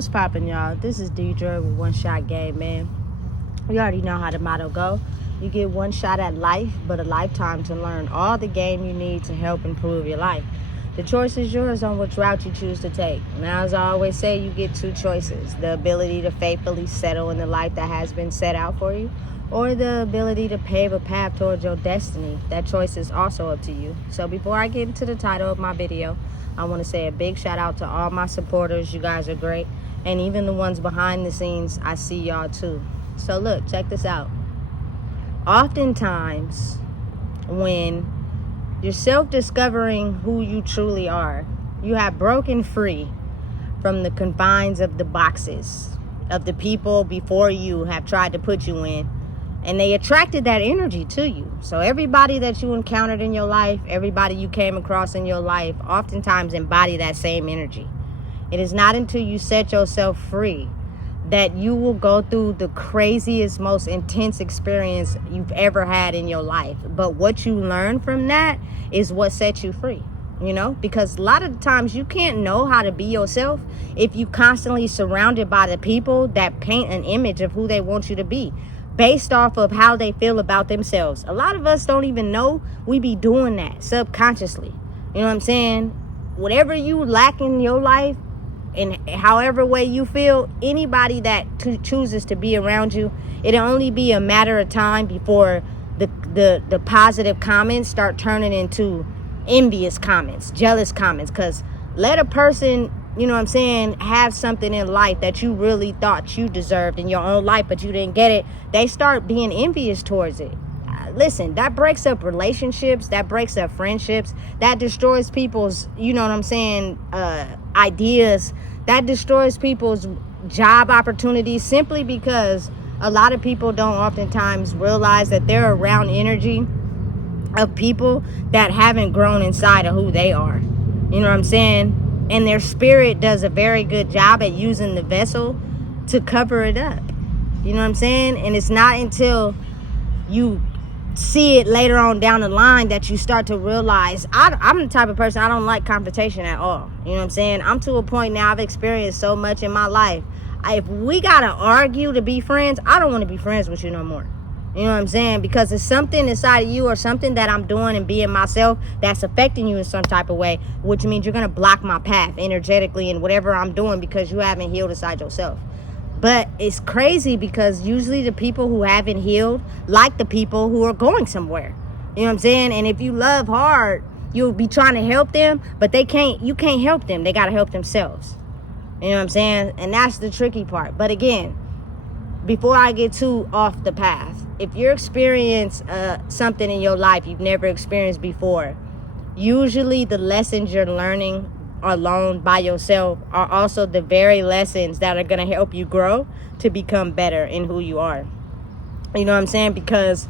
What's poppin', y'all? This is Deidre with One Shot Game, man. You already know how the motto go. You get one shot at life, but a lifetime to learn all the game you need to help improve your life. The choice is yours on which route you choose to take. Now, as I always say, you get two choices. The ability to faithfully settle in the life that has been set out for you, or the ability to pave a path towards your destiny. That choice is also up to you. So before I get into the title of my video, I want to say a big shout out to all my supporters. You guys are great. And even the ones behind the scenes, I see y'all too. So look, check this out. Oftentimes, when you're self-discovering who you truly are, you have broken free from the confines of the boxes of the people before you have tried to put you in. And they attracted that energy to you. So everybody that you encountered in your life, everybody you came across in your life, oftentimes embody that same energy. It is not until you set yourself free that you will go through the craziest, most intense experience you've ever had in your life. But what you learn from that is what sets you free, you know? Because a lot of the times you can't know how to be yourself if you constantly surrounded by the people that paint an image of who they want you to be based off of how they feel about themselves. A lot of us don't even know we be doing that subconsciously. You know what I'm saying? Whatever you lack in your life, in however way you feel, anybody that chooses to be around you, it'll only be a matter of time before the positive comments start turning into envious comments, jealous comments. Because let a person, you know what I'm saying, have something in life that you really thought you deserved in your own life, but you didn't get it. They start being envious towards it. Listen, that breaks up relationships, that breaks up friendships, that destroys people's, you know what I'm saying, ideas, that destroys people's job opportunities, simply because a lot of people don't oftentimes realize that they're around energy of people that haven't grown inside of who they are. You know what I'm saying? And their spirit does a very good job at using the vessel to cover it up. You know what I'm saying? And it's not until you see it later on down the line that you start to realize, I'm the type of person, I don't like confrontation at all. You know what I'm saying? I'm to a point now, I've experienced so much in my life. If we gotta argue to be friends, I don't want to be friends with you no more. You know what I'm saying? Because it's something inside of you or something that I'm doing and being myself that's affecting you in some type of way, which means you're gonna block my path energetically in whatever I'm doing because you haven't healed inside yourself. But it's crazy because usually the people who haven't healed like the people who are going somewhere. You know what I'm saying? And if you love hard, you'll be trying to help them, but you can't help them. They got to help themselves. You know what I'm saying? And that's the tricky part. But again, before I get too off the path, if you're experiencing something in your life you've never experienced before, usually the lessons you're learning alone by yourself are also the very lessons that are going to help you grow to become better in who you are. You know what I'm saying? Because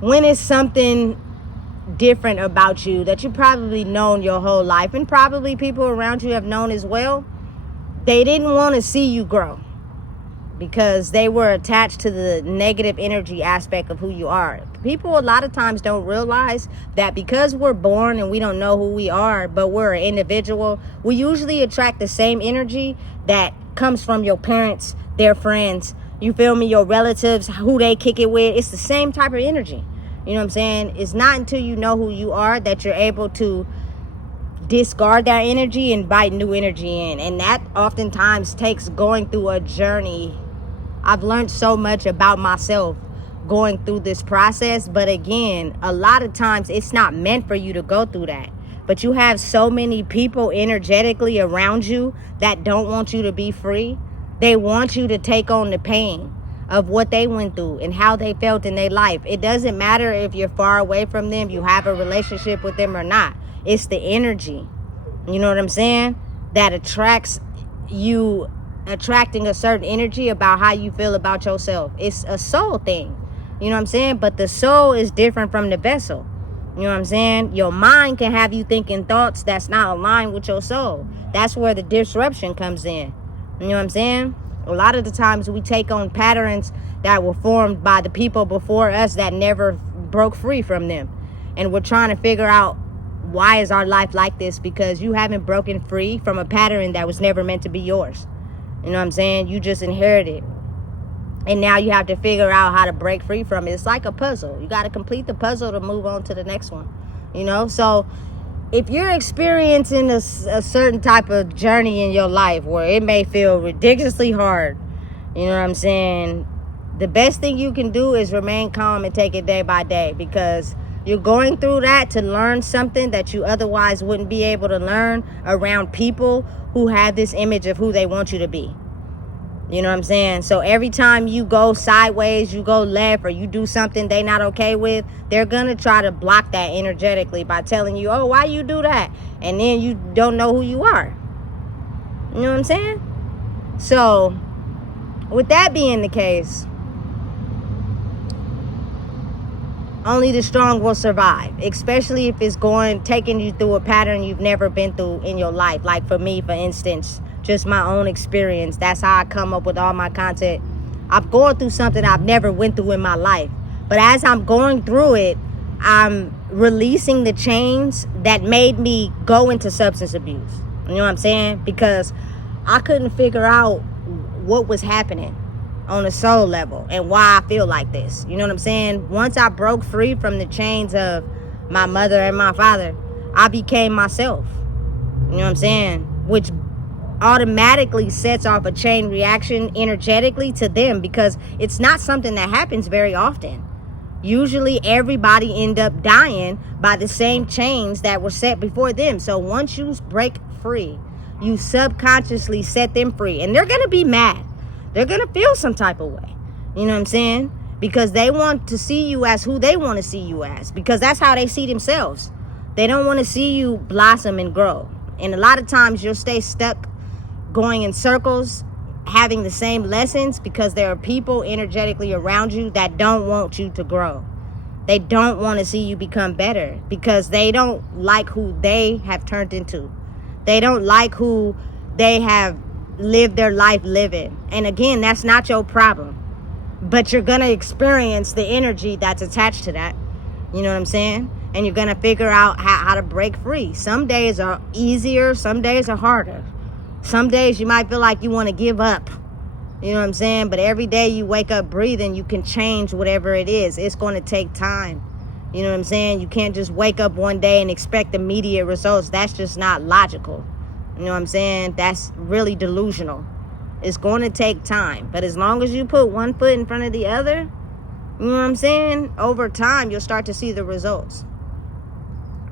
when it's something different about you that you've probably known your whole life, and probably people around you have known as well, they didn't want to see you grow because they were attached to the negative energy aspect of who you are. People a lot of times don't realize that because we're born and we don't know who we are, but we're an individual, we usually attract the same energy that comes from your parents, their friends, you feel me, your relatives, who they kick it with. It's the same type of energy. You know what I'm saying? It's not until you know who you are that you're able to discard that energy and invite new energy in. And that oftentimes takes going through a journey. I've learned so much about myself going through this process, but again, a lot of times it's not meant for you to go through that. But you have so many people energetically around you that don't want you to be free. They want you to take on the pain of what they went through and how they felt in their life. It doesn't matter if you're far away from them, you have a relationship with them or not. It's the energy, you know what I'm saying, that attracts you, attracting a certain energy about how you feel about yourself. It's a soul thing, you know what I'm saying? But the soul is different from the vessel. You know what I'm saying? Your mind can have you thinking thoughts that's not aligned with your soul. That's where the disruption comes in. You know what I'm saying? A lot of the times we take on patterns that were formed by the people before us that never broke free from them. And we're trying to figure out, why is our life like this? Because you haven't broken free from a pattern that was never meant to be yours. You know what I'm saying? You just inherited. And now you have to figure out how to break free from it. It's like a puzzle. You got to complete the puzzle to move on to the next one. You know? So if you're experiencing a certain type of journey in your life where it may feel ridiculously hard, you know what I'm saying? The best thing you can do is remain calm and take it day by day, because you're going through that to learn something that you otherwise wouldn't be able to learn around people who have this image of who they want you to be. You know what I'm saying? So every time you go sideways, you go left, or you do something they not okay with, they're going to try to block that energetically by telling you, oh, why you do that? And then you don't know who you are. You know what I'm saying? So with that being the case, only the strong will survive, especially if it's taking you through a pattern you've never been through in your life. Like for me, for instance, just my own experience. That's how I come up with all my content. I'm going through something I've never went through in my life. But as I'm going through it, I'm releasing the chains that made me go into substance abuse. You know what I'm saying? Because I couldn't figure out what was happening on a soul level and why I feel like this. You know what I'm saying? Once I broke free from the chains of my mother and my father, I became myself. You know what I'm saying? Which automatically sets off a chain reaction energetically to them, because it's not something that happens very often. Usually everybody end up dying by the same chains that were set before them. So once you break free, you subconsciously set them free, and they're going to be mad. They're going to feel some type of way. You know what I'm saying? Because they want to see you as who they want to see you as, because that's how they see themselves. They don't want to see you blossom and grow. And a lot of times you'll stay stuck going in circles, having the same lessons, because there are people energetically around you that don't want you to grow. They don't want to see you become better, because they don't like who they have turned into. They don't like who they have lived their life living. And again, that's not your problem, but you're gonna experience the energy that's attached to that. You know what I'm saying? And you're gonna figure out how to break free. Some days are easier, some days are harder. Some days you might feel like you want to give up. You know what I'm saying? But every day you wake up breathing, you can change whatever it is. It's going to take time. You know what I'm saying? You can't just wake up one day and expect immediate results. That's just not logical. You know what I'm saying? That's really delusional. It's going to take time. But as long as you put one foot in front of the other, you know what I'm saying? Over time, you'll start to see the results.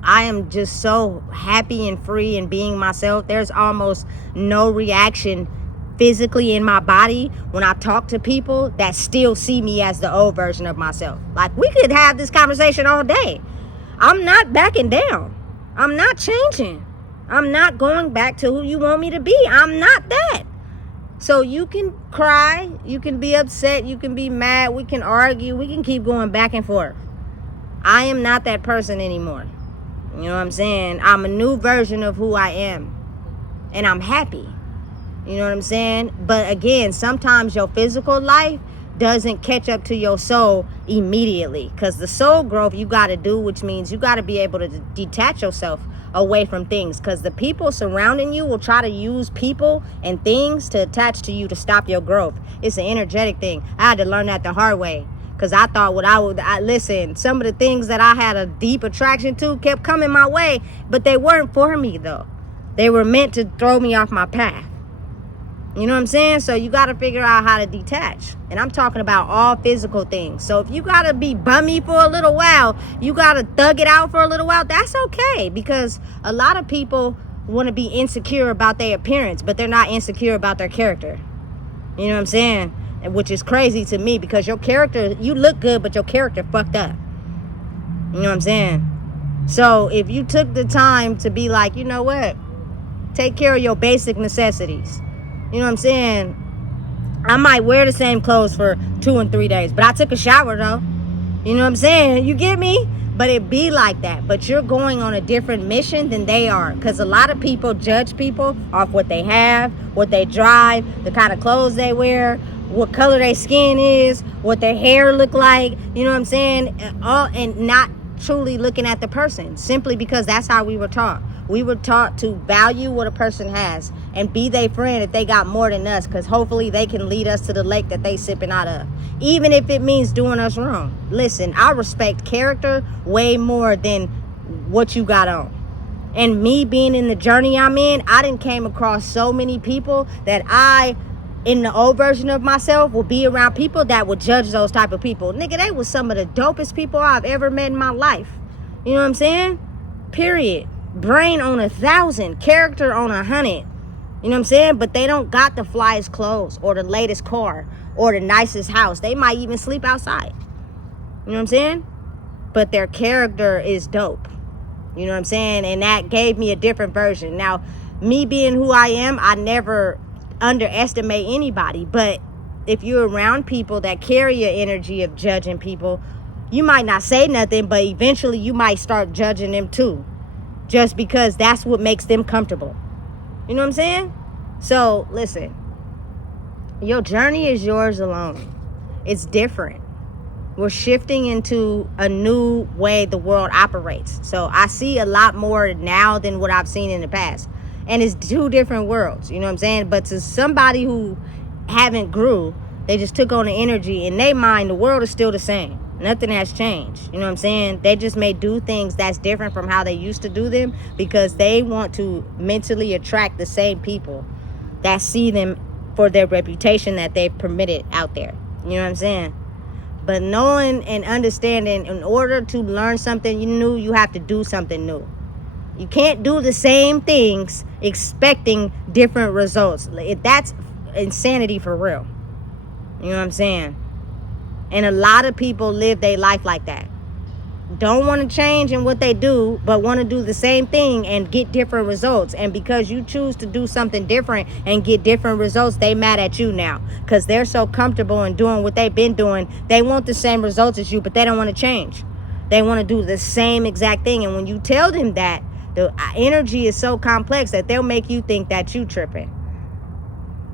I am just so happy and free in being myself. There's almost no reaction physically in my body when I talk to people that still see me as the old version of myself. Like, we could have this conversation all day. I'm not backing down. I'm not changing. I'm not going back to who you want me to be. I'm not that. So you can cry, you can be upset, you can be mad, we can argue, we can keep going back and forth. I am not that person anymore. You know what I'm saying? I'm a new version of who I am. And I'm happy. You know what I'm saying? But again, sometimes your physical life doesn't catch up to your soul immediately. Because the soul growth you got to do, which means you got to be able to detach yourself away from things. Because the people surrounding you will try to use people and things to attach to you to stop your growth. It's an energetic thing. I had to learn that the hard way. Because I thought listen, some of the things that I had a deep attraction to kept coming my way, but they weren't for me though. They were meant to throw me off my path. You know what I'm saying? So you got to figure out how to detach. And I'm talking about all physical things. So if you got to be bummy for a little while, you got to thug it out for a little while, that's okay. Because a lot of people want to be insecure about their appearance, but they're not insecure about their character. You know what I'm saying? Which is crazy to me, because your character, you look good, but your character fucked up. You know what I'm saying? So if you took the time to be like, you know what? Take care of your basic necessities. You know what I'm saying? I might wear the same clothes for 2 and 3 days, but I took a shower though. You know what I'm saying? You get me? But it be like that. But you're going on a different mission than they are. Because a lot of people judge people off what they have, what they drive, the kind of clothes they wear, what color their skin is, what their hair look like, you know what I'm saying? And not truly looking at the person, simply because that's how we were taught. We were taught to value what a person has and be their friend if they got more than us, because hopefully they can lead us to the lake that they sipping out of, even if it means doing us wrong. Listen, I respect character way more than what you got on. And me being in the journey I'm in, I done came across so many people that I, in the old version of myself, will be around people that would judge those type of people. Nigga, they was some of the dopest people I've ever met in my life. You know what I'm saying? Period. Brain on 1,000, character on 100. You know what I'm saying? But they don't got the flyest clothes or the latest car or the nicest house. They might even sleep outside. You know what I'm saying? But their character is dope. You know what I'm saying? And that gave me a different version. Now, me being who I am, I never underestimate anybody. But if you're around people that carry an energy of judging people, you might not say nothing, but eventually you might start judging them too. Just because that's what makes them comfortable. You know what I'm saying? So, listen. Your journey is yours alone. It's different. We're shifting into a new way the world operates. So I see a lot more now than what I've seen in the past. And it's two different worlds, you know what I'm saying? But to somebody who haven't grew, they just took on the energy. In their mind, the world is still the same. Nothing has changed. You know what I'm saying? They just may do things that's different from how they used to do them because they want to mentally attract the same people that see them for their reputation that they've permitted out there. You know what I'm saying? But knowing and understanding, in order to learn something new, you have to do something new. You can't do the same things expecting different results. That's insanity for real. You know what I'm saying? And a lot of people live their life like that. Don't want to change in what they do, but want to do the same thing and get different results. And because you choose to do something different and get different results, they mad at you now because they're so comfortable in doing what they've been doing. They want the same results as you, but they don't want to change. They want to do the same exact thing. And when you tell them that, the energy is so complex that they'll make you think that you tripping.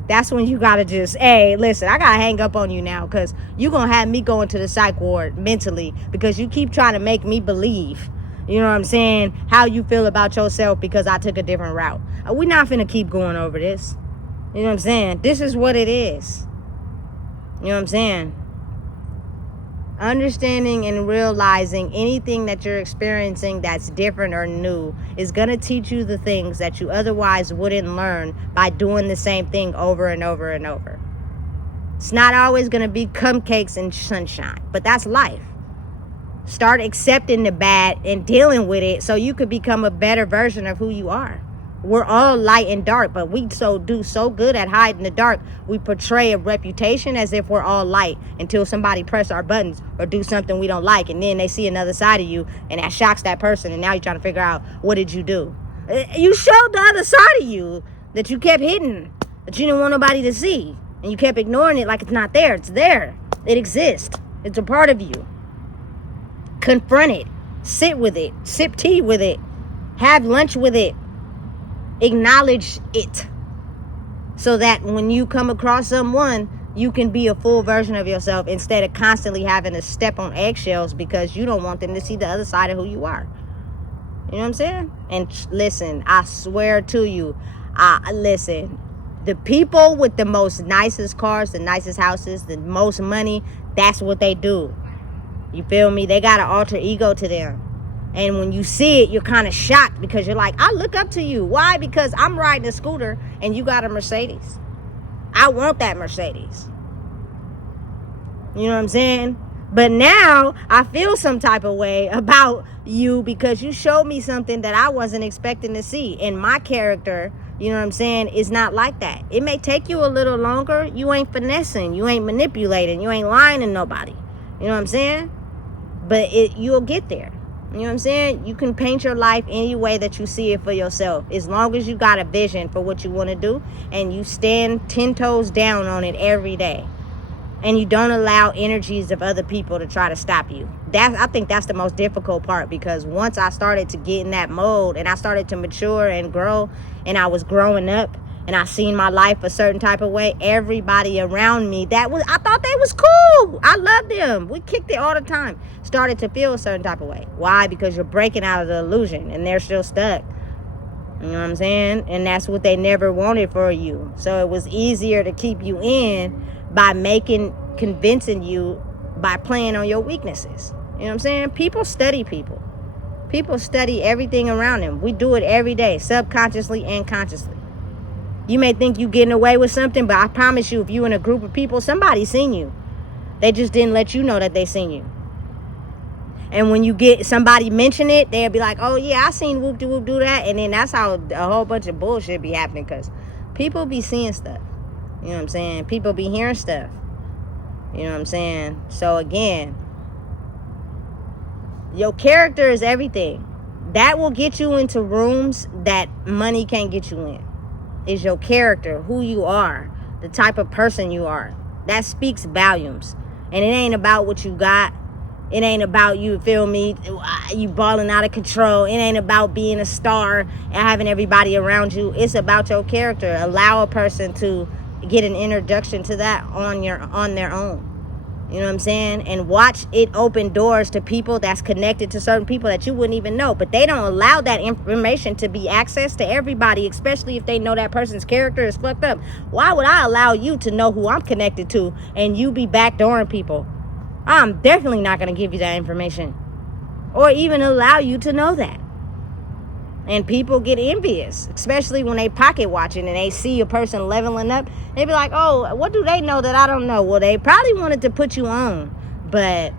That's when you gotta just, hey, listen, I gotta hang up on you now because you're gonna have me going to the psych ward mentally because you keep trying to make me believe, you know what I'm saying, how you feel about yourself because I took a different route. We're not finna keep going over this. You know what I'm saying? This is what it is. You know what I'm saying? Understanding and realizing anything that you're experiencing that's different or new is going to teach you the things that you otherwise wouldn't learn by doing the same thing over and over and over. It's not always going to be cupcakes and sunshine, but that's life. Start accepting the bad and dealing with it so you could become a better version of who you are. We're all light and dark, but we do so good at hiding the dark. We portray a reputation as if we're all light until somebody press our buttons or do something we don't like, and then they see another side of you, and that shocks that person, and now you're trying to figure out, what did you do? You showed the other side of you that you kept hidden, that you didn't want nobody to see, and you kept ignoring it like it's not there. It's there. It exists. It's a part of you. Confront it. Sit with it. Sip tea with it. Have lunch with it. Acknowledge it so that when you come across someone, you can be a full version of yourself instead of constantly having to step on eggshells because you don't want them to see the other side of who you are. You know what I'm saying? And listen, I swear to you, listen, the people with the most nicest cars, the nicest houses, the most money, that's what they do. You feel me? They got an alter ego to them. And when you see it, you're kind of shocked because you're like, I look up to you. Why? Because I'm riding a scooter and you got a Mercedes. I want that Mercedes. You know what I'm saying? But now I feel some type of way about you because you showed me something that I wasn't expecting to see. And my character, you know what I'm saying, is not like that. It may take you a little longer. You ain't finessing. You ain't manipulating. You ain't lying to nobody. You know what I'm saying? But you'll get there. You know what I'm saying? You can paint your life any way that you see it for yourself. As long as you got a vision for what you want to do and you stand 10 toes down on it every day. And you don't allow energies of other people to try to stop you. I think that's the most difficult part because once I started to get in that mode and I started to mature and grow and I was growing up and I seen my life a certain type of way, everybody around me I thought they was cool. I loved them. We kicked it all the time. Started to feel a certain type of way. Why? Because you're breaking out of the illusion and they're still stuck. You know what I'm saying? And that's what they never wanted for you. So it was easier to keep you in by convincing you by playing on your weaknesses. You know what I'm saying? People study people. People study everything around them. We do it every day, subconsciously and consciously. You may think you're getting away with something, but I promise you, if you're in a group of people, somebody's seen you. They just didn't let you know that they seen you. And when you get somebody mention it, they'll be like, oh yeah, I seen whoop-de-whoop do that. And then that's how a whole bunch of bullshit be happening, because people be seeing stuff. You know what I'm saying? People be hearing stuff. You know what I'm saying? So again, your character is everything. That will get you into rooms that money can't get you in. Is your character, who you are, the type of person you are. That speaks volumes. And it ain't about what you got. It ain't about, you feel me, you balling out of control. It ain't about being a star and having everybody around you. It's about your character. Allow a person to get an introduction to that on their own. You know what I'm saying? And watch it open doors to people that's connected to certain people that you wouldn't even know. But they don't allow that information to be accessed to everybody, especially if they know that person's character is fucked up. Why would I allow you to know who I'm connected to and you be backdooring people? I'm definitely not going to give you that information or even allow you to know that. And people get envious, especially when they pocket watching and they see a person leveling up. They be like, oh, what do they know that I don't know? Well, they probably wanted to put you on, but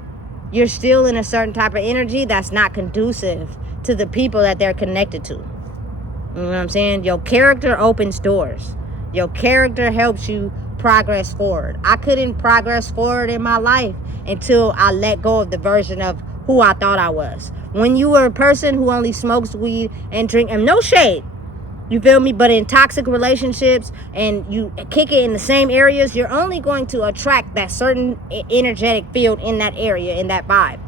you're still in a certain type of energy that's not conducive to the people that they're connected to. You know what I'm saying? Your character opens doors. Your character helps you progress forward. I couldn't progress forward in my life until I let go of the version of who I thought I was. When you were a person who only smokes weed and drink, and no shade, you feel me, but in toxic relationships and you kick it in the same areas, you're only going to attract that certain energetic field in that area, in that vibe.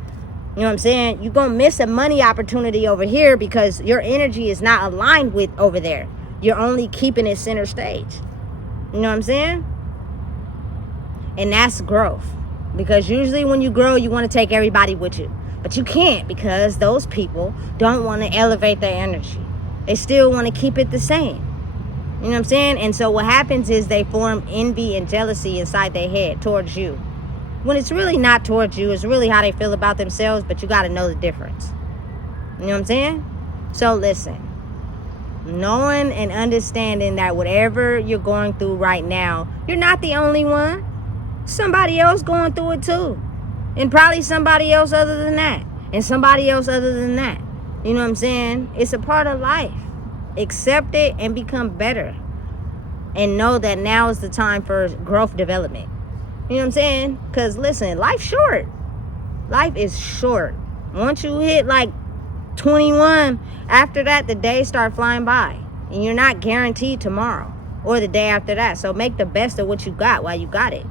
You know what I'm saying? You're going to miss a money opportunity over here because your energy is not aligned with over there. You're only keeping it center stage. You know what I'm saying? And that's growth. Because usually when you grow, you want to take everybody with you. But you can't, because those people don't want to elevate their energy. They still want to keep it the same. You know what I'm saying? And so what happens is they form envy and jealousy inside their head towards you. When it's really not towards you. It's really how they feel about themselves. But you got to know the difference. You know what I'm saying? So listen. Knowing and understanding that whatever you're going through right now, you're not the only one. Somebody else going through it too. And probably somebody else other than that. And somebody else other than that. You know what I'm saying? It's a part of life. Accept it and become better. And know that now is the time for growth development. You know what I'm saying? Because listen, life's short. Life is short. Once you hit like 21, after that, the days start flying by. And you're not guaranteed tomorrow or the day after that. So make the best of what you got while you got it.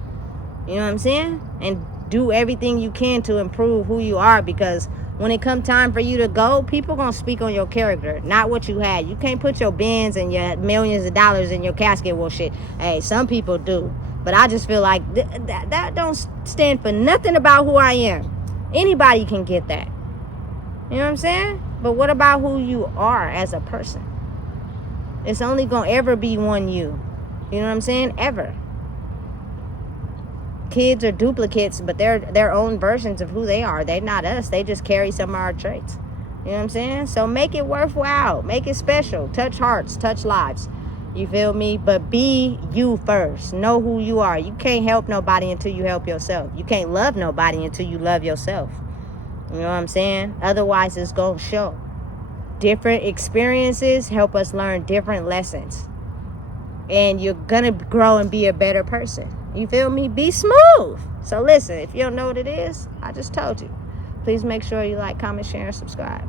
You know what I'm saying? And do everything you can to improve who you are, because when it comes time for you to go, people gonna speak on your character, not what you had. You can't put your Benz and your millions of dollars in your casket. Well, shit. Hey, some people do. But I just feel like that don't stand for nothing about who I am. Anybody can get that. You know what I'm saying? But what about who you are as a person? It's only gonna ever be one you. You know what I'm saying? Ever. Kids are duplicates, but they're their own versions of who they are. They're not us. They just carry some of our traits. You know what I'm saying? So make it worthwhile. Make it special. Touch hearts. Touch lives. You feel me? But be you first. Know who you are. You can't help nobody until you help yourself. You can't love nobody until you love yourself. You know what I'm saying? Otherwise, it's going to show. Different experiences help us learn different lessons. And you're going to grow and be a better person. You feel me? Be smooth. So listen, if you don't know what it is, I just told you. Please make sure you like, comment, share, and subscribe.